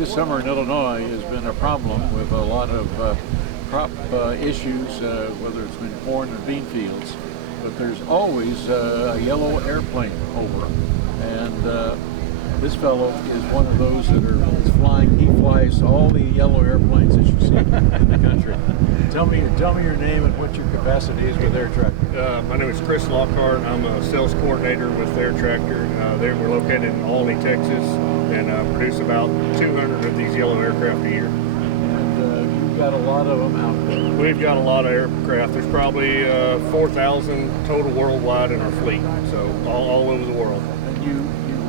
This summer in Illinois has been a problem with a lot of crop issues, whether it's been corn or bean fields, but there's always a yellow airplane over them. And this fellow is one of those that is flying. He flies all the yellow airplanes that you see in the country. Tell me your name and what your capacity is with Air Tractor. My name is Chris Lockhart. I'm a sales coordinator with Air Tractor. We're located in Albany, Texas, and produce about 200 of these yellow aircraft a year. And you've got a lot of them out there. We've got a lot of aircraft. There's probably 4,000 total worldwide in our fleet, so all over the world. And you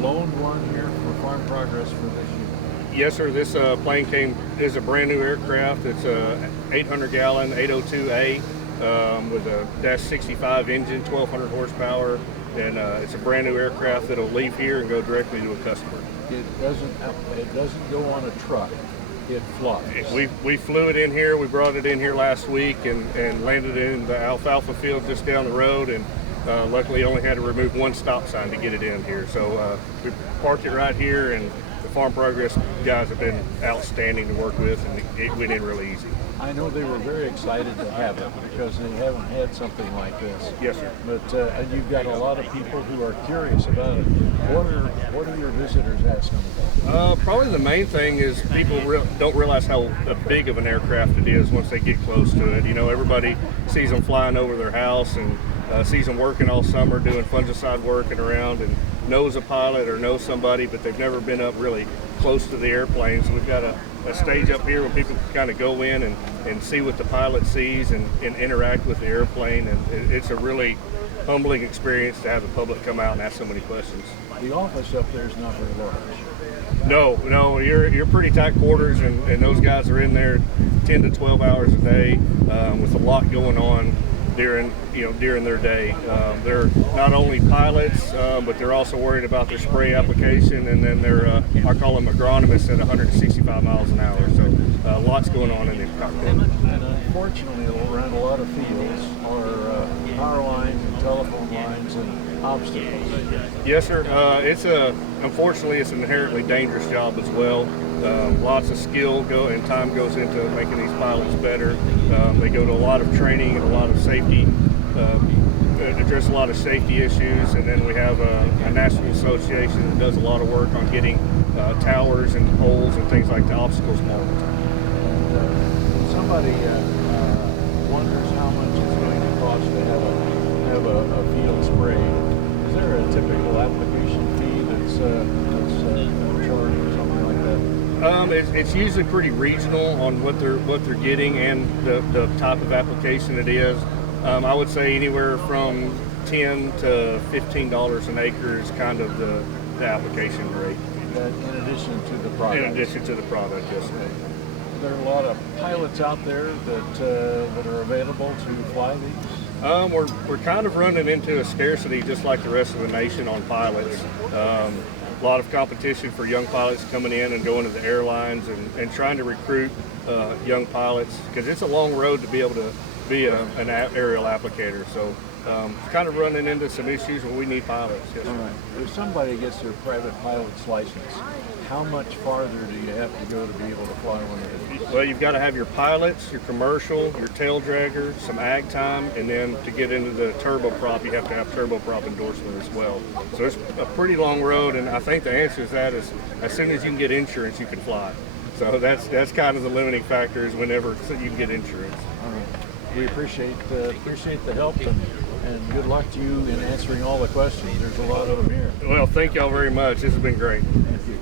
loaned one here for Farm Progress for this year? Yes, sir. This plane is a brand new aircraft. It's a 800-gallon 802A with a -65 engine, 1,200 horsepower, and it's a brand new aircraft that'll leave here and go directly to a customer. It doesn't go on a truck. It flies. We flew it in here. We brought it in here last week and landed it in the alfalfa field just down the road, and luckily only had to remove one stop sign to get it in here. So we parked it right here, and the Farm Progress guys have been outstanding to work with, and it went in really easy. I know they were very excited to have it because they haven't had something like this. Yes, sir. But and you've got a lot of people who are curious about it. What are your visitors asking about? Probably the main thing is people don't realize how big of an aircraft it is once they get close to it. You know, everybody sees them flying over their house and sees them working all summer doing fungicide working around and knows a pilot or knows somebody, but they've never been up really close to the airplane. So we've got a stage up here where people can kind of go in and see what the pilot sees and interact with the airplane, and it's a really humbling experience to have the public come out and ask so many questions. The office up there is not very large. No, you're pretty tight quarters, and those guys are in there 10 to 12 hours a day with a lot going on during their day. They're not only pilots, but they're also worried about their spray application, and then they're I call them agronomists at 165 miles an hour. So lots going on in the cockpit. And unfortunately, around a lot of fields are power lines and telephone lines and obstacles. Yes, sir. Unfortunately, it's an inherently dangerous job as well. Lots of skill and time goes into making these pilots better. They go to a lot of training and a lot of safety, address a lot of safety issues, and then we have a national association that does a lot of work on getting towers and poles and things like the obstacles marked. Somebody wonders how much it's going to cost to have a field sprayed. Is there a typical application fee that's charged or something like that? It's usually pretty regional on what they're getting and the type of application it is. I would say anywhere from $10 to $15 an acre is kind of the application rate. In addition to the product. In addition to the product, yes. Okay. There are a lot of pilots out there that are available to fly these. We're kind of running into a scarcity just like the rest of the nation on pilots. A lot of competition for young pilots coming in and going to the airlines and trying to recruit young pilots, because it's a long road to be able to be an aerial applicator. So kind of running into some issues where we need pilots. Yes. All right. If somebody gets their private pilot's license, how much farther do you have to go to be able to fly one of these? Well, you've got to have your pilots, your commercial, your tail dragger, some ag time, and then to get into the turboprop, you have to have turboprop endorsement as well. So it's a pretty long road, and I think the answer to that is as soon as you can get insurance, you can fly. So that's kind of the limiting factor is whenever you can get insurance. All right. We appreciate the help, and good luck to you in answering all the questions. There's a lot of them here. Well, thank y'all very much. This has been great. Thank you.